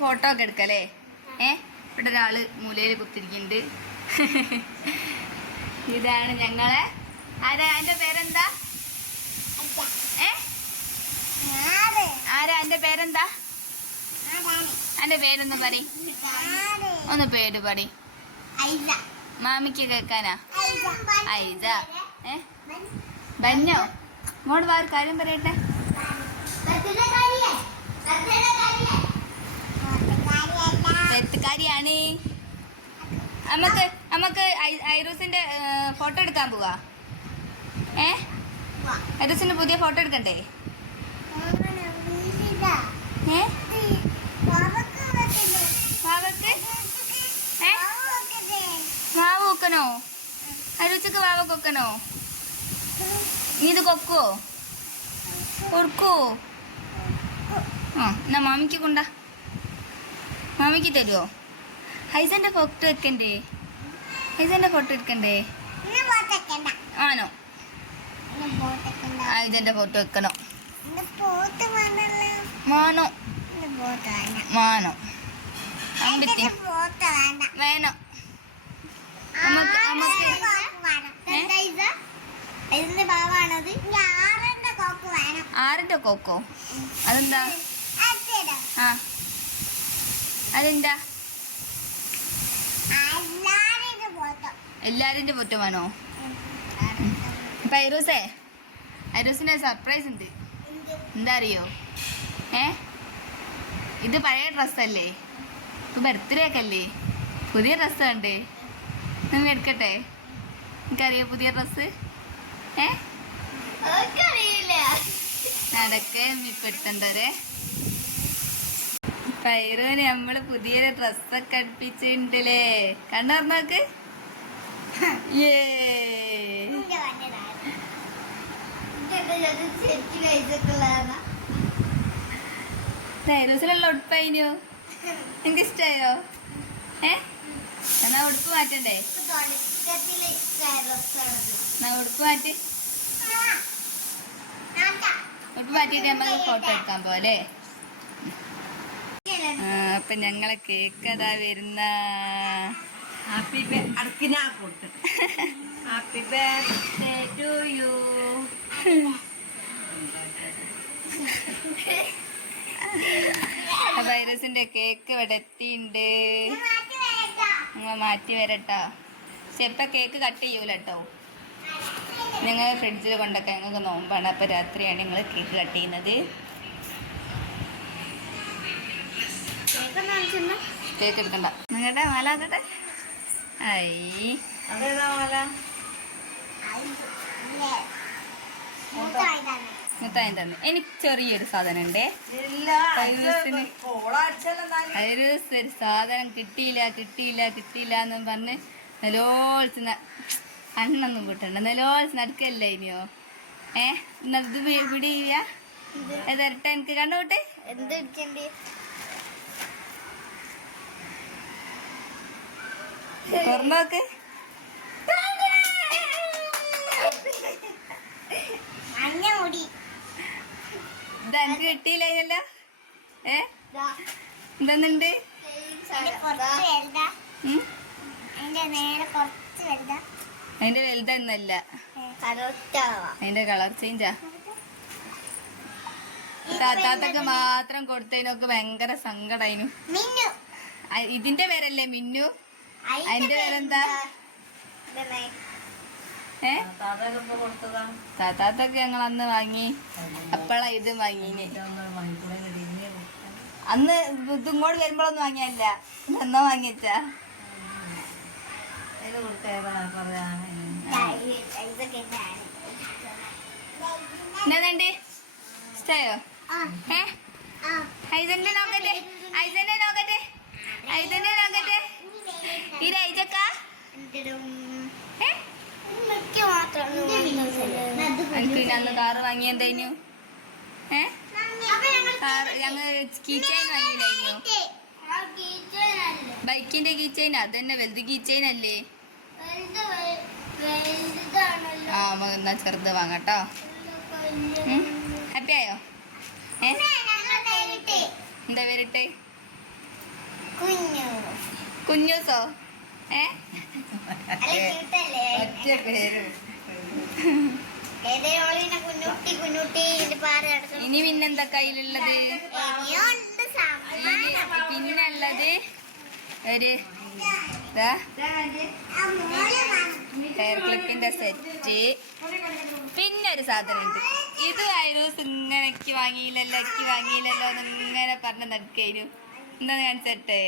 Photo ഒക്കെ എടുക്കല്ലേ? ഏ? ഇവിടെ ഒരാൾ മൂലയിൽ കുത്തിരിക്കുന്നുണ്ട് ഇതാണ് ഞങ്ങളെ. ആരാ? എന്റെ പേരെന്താ? ആരാ? എന്റെ പേരെന്താ? എന്റെ പേരൊന്നും പറ ഒന്ന് പേര് പറ മാമിക്ക് കേക്കാനാ ഐദ ഏ? ബന്നോ? ഇങ്ങോട്ട് വാർ കാര്യം പറയട്ടെ? തെറ്റുകാരിയാണ് നമുക്ക് നമുക്ക് ഐറോസിന്റെ ഫോട്ടോ എടുക്കാൻ പോവാ. ഏ. ഐറൂസിന്റെ പുതിയ ഫോട്ടോ എടുക്കണ്ടേ? അങ്ങനെ കൊക്കണോ? വാവ ഐറൂച്ചക്ക് വാവ കൊക്കണോ? നീ ഇത് കൊക്കോ കൊടുക്കോ ആ എന്നാ മാമിക്ക് കൊണ്ടാ. മാമിക്ക് തരുമോ ഹൈസന്റെ ഫോട്ടോ വെക്കണ്ടേ? ഹൈസന്റെ ഫോട്ടോ എടുക്കണ്ടേ? പോത്തേക്കണ്ട. ആണോ. ഹൈസന്റെ ഫോട്ടോ വെക്കണോ. മാനോ. മാനോ. വേണോ? ആറിന്റെ കോക്കോ അതെന്താ? ആ. എന്താ ഇത്? ഇതിന്റെ ഭാവാണത് ഇനി ആറിന്റെ കോക്ക് വേണം ആറിന്റെ കോക്കോ അതെന്താ അച്ഛനും ആ അതെന്താ എല്ലാരും പോത്തോ പൊറ്റുമാനോ പൊറ്റം വേണോ ഐറൂസേ സർപ്രൈസ് ഉണ്ട്. എന്താ അറിയോ? ഏ? ഇത് പഴയ ഡ്രസ്സല്ലേ ഇപ്പൊ ബർത്ത്ഡേ ഒക്കെ അല്ലേ? പുതിയ ഡ്രസ്സ് വേണ്ടേ നിങ്ങൾ എടുക്കട്ടെ? എനിക്കറിയോ പുതിയ ഡ്രസ്സ് ഏ? അറിയില്ല നടക്കെ പൈറൂന് എടുത്തണ്ടവരെ പൈറുവിന് നമ്മൾ പുതിയൊരു ഡ്രസ്സൊക്കെ അടുപ്പിച്ചിട്ടുണ്ടല്ലേ? കണ്ടോർന്നോക്ക് ഏ സൈറൂസിലുള്ള ഉടുപ്പായിനോ? എനിക്ക് ഇഷ്ടായോ ഏ? എന്നാ ഉടുപ്പ് മാറ്റണ്ടേ? ഉടുപ്പ് മാറ്റി. ഉടുപ്പ് മാറ്റിട്ട് നമ്മൾ ഫോട്ടോ എടുക്കാൻ പോലെ അപ്പൊ ഞങ്ങളെ കേക്ക് അതാ വരുന്ന ഹാപ്പി അടുക്കിനാ കൊടുത്തു. ഹാപ്പി ബർത്ത്ഡേ ടു യു വൈറസിന്റെ കേക്ക് ഇവിടെ എത്തിയിട്ടുണ്ട് ഞങ്ങൾ മാറ്റി വരട്ടോ. പക്ഷെ ഇപ്പൊ കേക്ക് കട്ട് ചെയ്യൂല കേട്ടോ ഞങ്ങൾ ഫ്രിഡ്ജിൽ കൊണ്ടൊക്കെ ഞങ്ങൾക്ക് നോമ്പാണ്. അപ്പൊ രാത്രിയാണ് നിങ്ങൾ കേക്ക് കട്ട് ചെയ്യുന്നത്. കേക്ക് എടുക്കണ്ട. നിങ്ങളുടെ മാല മുത്തായി തന്നെ എനിക്ക് ചെറിയൊരു സാധനം ഉണ്ടേ ഒരു ഒരു സാധനം കിട്ടിയില്ല കിട്ടിയില്ല കിട്ടിയില്ല എന്നും പറഞ്ഞ് നിലോളിച്ച് അണ്ണൊന്നും കിട്ടണ്ട. നിലോളിച്ച് നടക്കല്ലേ ഇനിയോ? ഏ? ഇന്നത് പിടിയില്ല ഏതരട്ടെ എനിക്ക് കണ്ടോട്ടെ എന്ത് തുറന്നോക്ക് ഇതെനിക്ക് കിട്ടിയില്ലല്ലോ ഏ? ദാ. എന്തെന്നുണ്ട് അതിന്റെ വലുതൊന്നല്ല. അതിന്റെ കളർ ചേഞ്ചാ താത്താത്തൊക്കെ മാത്രം കൊടുത്തതിനൊക്കെ ഭയങ്കര സങ്കടായിനു. ഇതിന്റെ പേരല്ലേ മിന്നു? അതിന്റെ പേരെന്താ? ഏ? താത്താത്തൊക്കെ ഞങ്ങൾ അന്ന് വാങ്ങി. അപ്പളാ ഇത് വാങ്ങിന്. അന്ന് ഇത് ഇങ്ങോട്ട് വരുമ്പോഴൊന്നും വാങ്ങിയല്ല. എന്നാ വാങ്ങിച്ചാ ഇഷ്ടായോ? ഏ? ഐസന്റെ നോക്കട്ടെ. ഐസന്റെ നോക്കട്ടെ. ഐസന്റെ നോക്കട്ടെ. ഈ രൈജക്ക എനിക്ക് അന്ന് കാറ് ഏ? ഞങ്ങൾ കീച്ചൈൻ വാങ്ങിയില്ലായിരുന്നു ബൈക്കിന്റെ കീച്ചൈൻ അതന്നെ വലുത് കീച്ചൈൻ അല്ലേ ആ എന്നാ ചെറുത് വാങ്ങട്ടോ. ഹാപ്പി ആയോ? എന്താ വരട്ടെ കുഞ്ഞു. കുഞ്ഞൂസോ? ഏ? ഒറ്റ പേര്. ഇനി പിന്നെന്താ കയ്യിലുള്ളത്? പിന്നുള്ളത് ഒരു ഹെയർ ക്ലിപ്പിന്റെ സെറ്റ് പിന്നെ ഒരു സാധനം ഉണ്ട് ഇത് ആയിരുന്നു ഇങ്ങനെ വാങ്ങിയില്ലല്ലോ എനിക്ക് വാങ്ങിയില്ലല്ലോ എന്ന് ഇങ്ങനെ പറഞ്ഞ് നടക്കായിരുന്നു എന്താ കാണിച്ചട്ടെ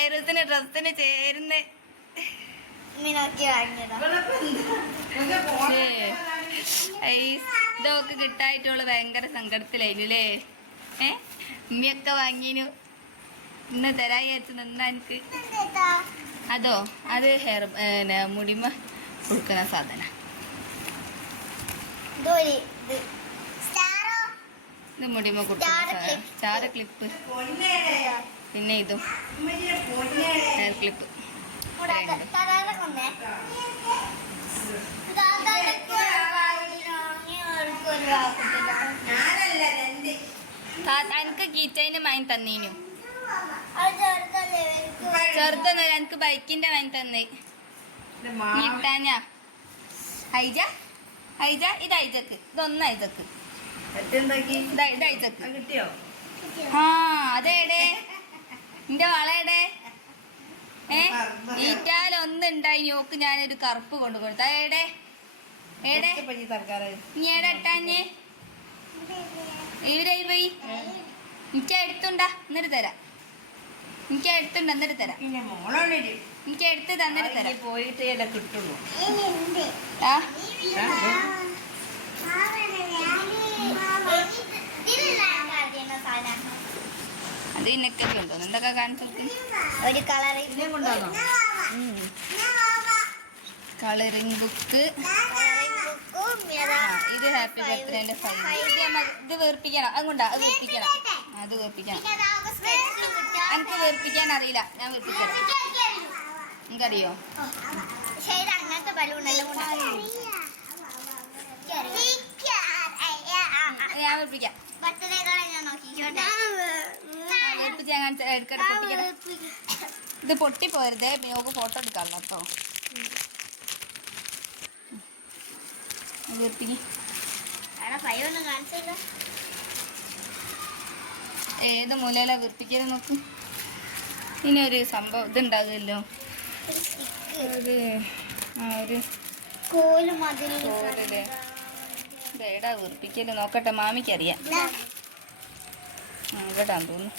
ഐറൂസിന് ഡ്രസ്സിന് ചേരുന്ന. ഇതൊക്കെ കിട്ടായിട്ടുള്ള ഭയങ്കര സങ്കടത്തിലായിരുന്നു അല്ലേ ഏ ഉമ്മിയൊക്കെ വാങ്ങിനു. ഇന്ന് തരായി വിചാരിച്ചു നിന്നാ എനിക്ക്. അതോ അത് ഹെയർ മുടിമ കൊടുക്കുന്ന സാധന? ഇത് മുടിമ കൊടുക്കുന്ന ചാര ക്ലിപ്പ് പിന്നെ ഇതും. Hair clip. എനിക്ക് കീറ്റൈന് വാങ്ങി തന്നീനു? ചെറുതൊന്നും എനിക്ക് ബൈക്കിന്റെ വാങ്ങി തന്നേ. ഇട്ടാഞ്ഞാ ഐജ ഐജ ഇത് ഐജക്ക് ഇതൊന്ന് ഐജക്ക് കിട്ടിയോ? ആ അതേടെ? നിന്റെ വളയടേ? ഏ? ഈറ്റാലൊന്നുണ്ടായി നോക്ക് ഞാനൊരു കറുപ്പ് കൊണ്ടു കൊടുത്ത. ഏടെ ഏടെ നീ ഏടെ ഇട്ടാഞ്ഞേ? ഇവരായി പോയി? എനിക്ക് എടുത്തുണ്ടാ എന്നിട്ട് തരാം. എനിക്ക് എടുത്തുണ്ട് എന്നിട്ട് തരാം. പിന്നെ മോളാണ് എനിക്ക് എടുത്ത് തന്നിട്ട് തരാം. പോയിട്ട് കിട്ടുള്ളൂ. ആ. അത് ഇന്നൊക്കെ ഉണ്ടോ? എന്തൊക്കെ കാണിച്ചു ഒരു കൊണ്ടുവന്നോ? Colouring book. ഇത് ഹാപ്പി ബർത്ത്ഡേന്റെ ഫൈൽ ഇത് വേർപ്പിക്കണം ഇത് വീർപ്പിക്കണം. അതുകൊണ്ടാ അത് വീർപ്പിക്കണം. അത് വീർപ്പിക്കണം. എനിക്ക് വീർപ്പിക്കാൻ അറിയില്ല. ഞാൻ വീർപ്പിക്കണം എനിക്കറിയോ ശരി അങ്ങനത്തെ ബലൂണെല്ലാം ഞാൻ ഞാൻ ഇത് പൊട്ടിപ്പോരുത് പിന്നെ നമുക്ക് ഫോട്ടോ എടുക്കാമല്ലോ അപ്പോ. ഏത് മൂലയിലാ വീർപ്പിക്കൽ നോക്ക്. ഇനി ഒരു സംഭവം ഇതുണ്ടാകുമല്ലോ. ഒരു ആ ഒരു കോൽ മതിൽ കോലിൽ ഇതേടാ വീർപ്പിക്കൽ. നോക്കട്ടെ മാമിക്ക് അറിയാം ഇവിടാന്ന് തോന്നുന്നു.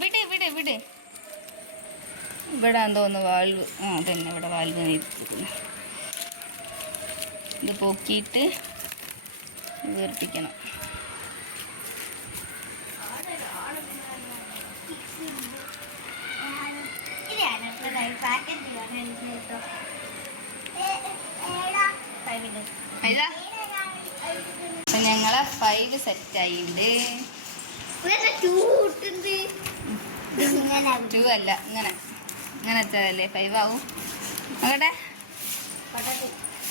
വിട് വിട് വിട്. ഇവിടാന്ന് തോന്നുന്നു വാൽവ്. ആ അതന്നെ ഇവിടെ വാൽവ് നിർത്തിക്കുന്നു ഇത് പൊക്കിയിട്ട് വീർപ്പിക്കണം. പാക്കറ്റ് ഞങ്ങളെ ഫൈവ് സെറ്റ് ആയിണ്ട്. ടു അല്ല ഇങ്ങനെ. ഇങ്ങനെ വെച്ചാലല്ലേ ഫൈവ് ആവും. നോക്കട്ടെ.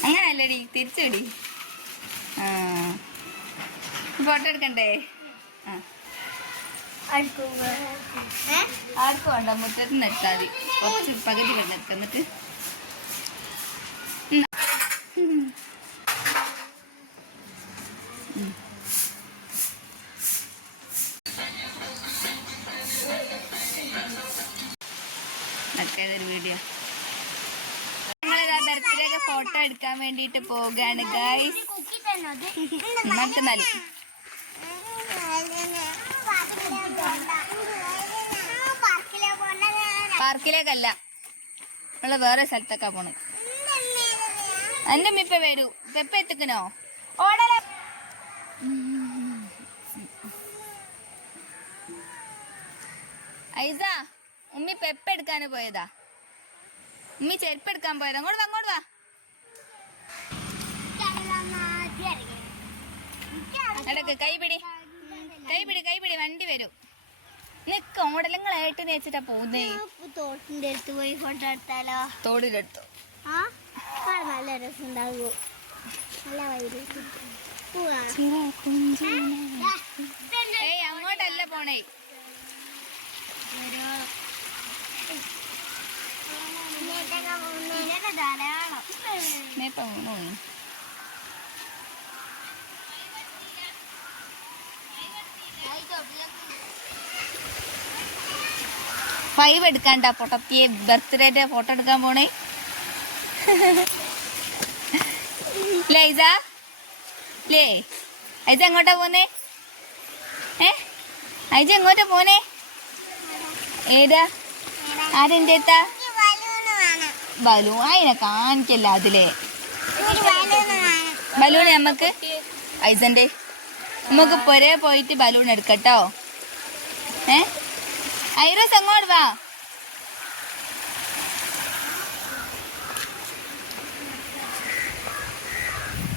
അങ്ങനെ അല്ലേടി തിരിച്ചുടി. ആ. ഫോട്ടോ എടുക്കണ്ടേ? ആ. ആർക്കും വേണ്ട. മുറ്റത്ത് നിർത്താൽ മതി. കുറച്ച് പകുതി വെള്ളം എടുക്കാം എന്നിട്ട്. ഒരു വീഡിയോ ബർത്ത്ഡേക്ക് ബർത്ത്ഡേ ഫോട്ടോ എടുക്കാൻ വേണ്ടിട്ട് പോകാണ് ഗൈസ് നമുക്ക് നല്ല പാർക്കിലേക്കല്ല. നമ്മൾ വേറെ സ്ഥലത്തൊക്കെ പോണത്. എന്റെ ഉമ്മ ഇപ്പൊ വരൂ. പെപ്പ എത്തിക്കണോ? ഓടല ഐസ ഉമ്മി പെപ്പ് എടുക്കാന് പോയതാ. ഉമ്മി ചെരുപ്പ് എടുക്കാൻ പോയതാ. അങ്ങോട്ട് വാ അങ്ങോട്ട് വാ. എടക്ക് കൈപിടി കൈപിടി കൈപിടി വണ്ടി വരും. നിക്ക് ഓടലങ്ങളായിട്ട് നേച്ചിട്ടാ പോകുന്നേ. തോട്ടിന്റെ അടുത്ത് പോയി ഫോട്ടോ എടുത്താലോ? തോടിലെടുത്തു. ആ? നല്ല രസമുണ്ടാകും. നല്ല വൈദ്യുതി ഏയ് അങ്ങോട്ടല്ല പോണേ. ധാരാളം ഫൈവ് എടുക്കാണ്ട പൊട്ടത്തിയെ ബർത്ത്ഡേന്റെ ഫോട്ടോ എടുക്കാൻ പോണേ. ലേ ഐസ അയച്ച എങ്ങോട്ടാ പോന്നേ? ഏ? അയച്ച എങ്ങോട്ടാ പോന്നേ? ഏതാ? ആരെന്റെ ബലൂൺ. അതിനെ കാണിക്കല്ല അതിലെ. ബലൂൺ നമുക്ക് ഐസന്റെ നമുക്ക് പുരേ പോയിട്ട് ബലൂൺ എടുക്കട്ടോ. ഏ? ഐറസ് അങ്ങോട്ട് വാ?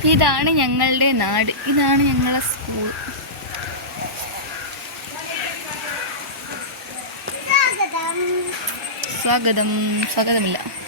ഇതാണ് ഞങ്ങളുടെ നാട്. ഇതാണ് ഞങ്ങളെ സ്കൂൾ സ്വാഗതം. സ്വാഗതം. സ്വാഗതമില്ല.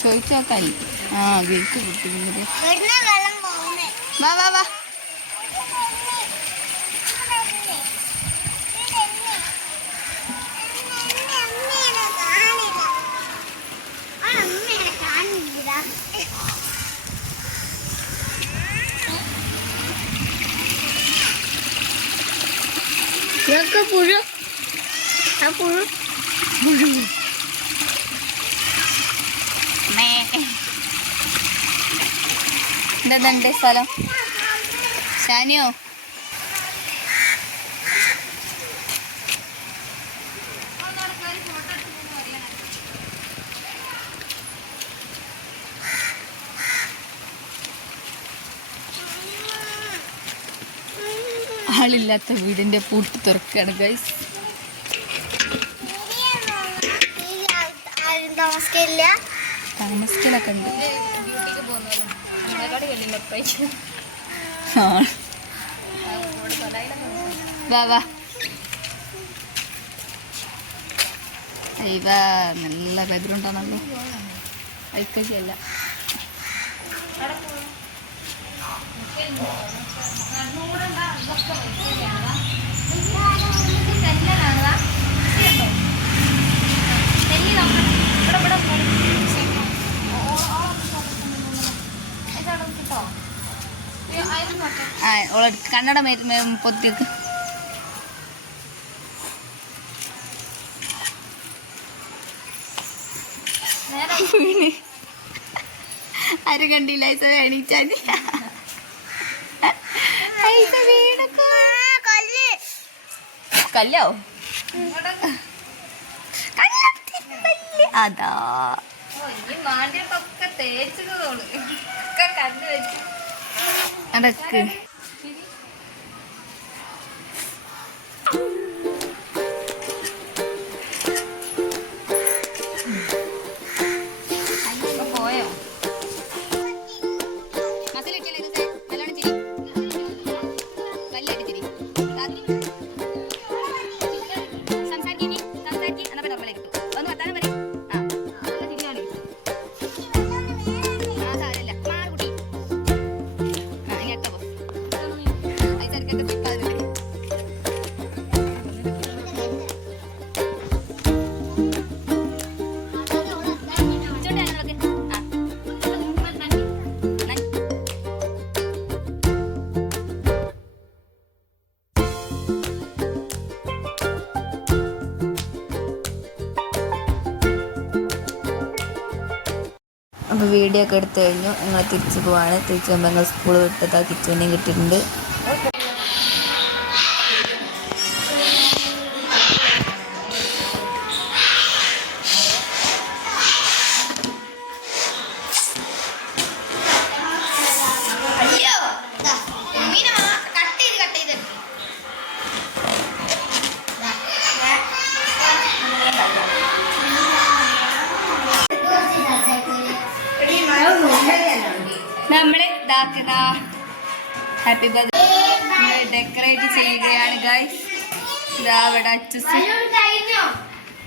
ചോദിച്ചോക്കാൻ ആ ഗേറ്റ് പൊട്ടിക്കുന്നത് വാ വാ വാ. ഞങ്ങൾക്ക് പുഴു. ആ പുഴു. മേ. ഇതെന്താ സ്ഥലം? ഷാനിയോ? ആളില്ലാത്ത വീടിന്റെ പൂട്ട് തുറക്കാണ് ഗൈസ് ആരും താമസിക്കില്ല താമസിക്കലൊക്കെ ഉണ്ട്. വാ വാ. അയ്യവാ നല്ല ബാക്ക്ഗ്രൗണ്ട് ആണല്ലോ ഓളെ കണ്ണട പൊത്തിക്ക്. ആരും കണ്ടില്ല? ഐസ എണീച്ചാൽ ഐസ വീണക്കോ? കൊല്ല്. കല്ലോ? അതാ. അടക്ക്. അപ്പോൾ വീഡിയോ ഒക്കെ എടുത്തു കഴിഞ്ഞു. ഞങ്ങൾ തിരിച്ചു പോവാണ്. തിരിച്ചു പോകുമ്പോൾ ഞങ്ങൾ സ്കൂൾ വിട്ടതാ കിച്ചുവിനെയും കിട്ടിയിട്ടുണ്ട്.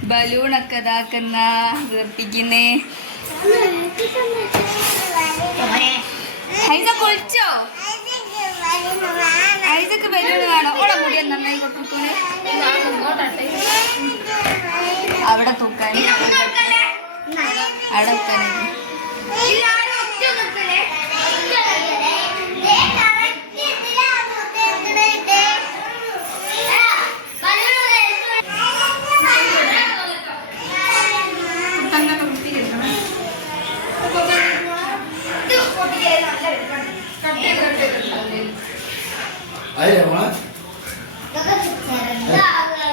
ബലൂണൊക്കെ ഇതാക്കുന്ന വീർപ്പിക്കുന്നേ. ഐസ പൊളിച്ചോ ഐസക്ക് ബലൂൺ വേണോ ഓളെ മുടി നന്നായി കൊടുക്കണേ അവിടെ തൂക്കാൻ. അവിടെ തൂക്കാനായിരുന്നു അതിലെ മോളെ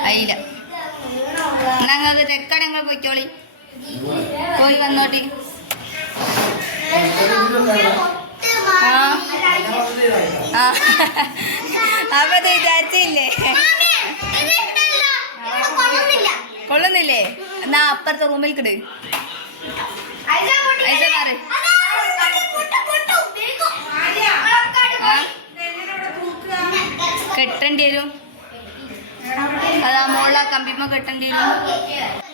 അയില ഞങ്ങൾക്ക് തെക്കാണ് ഞങ്ങൾ പോയിക്കോളി പോയി വന്നോട്ടി അപ്പൊ ഇത് വിചാരിച്ചില്ലേ കൊള്ളുന്നില്ലേ എന്നാ അപ്പുറത്തെ റൂമിൽ കിട് ഐസ മാറ് ആ കെട്ടേണ്ടി വരും. അതാ മോളാ കമ്പിമ്മ കെട്ടേണ്ടി വരും.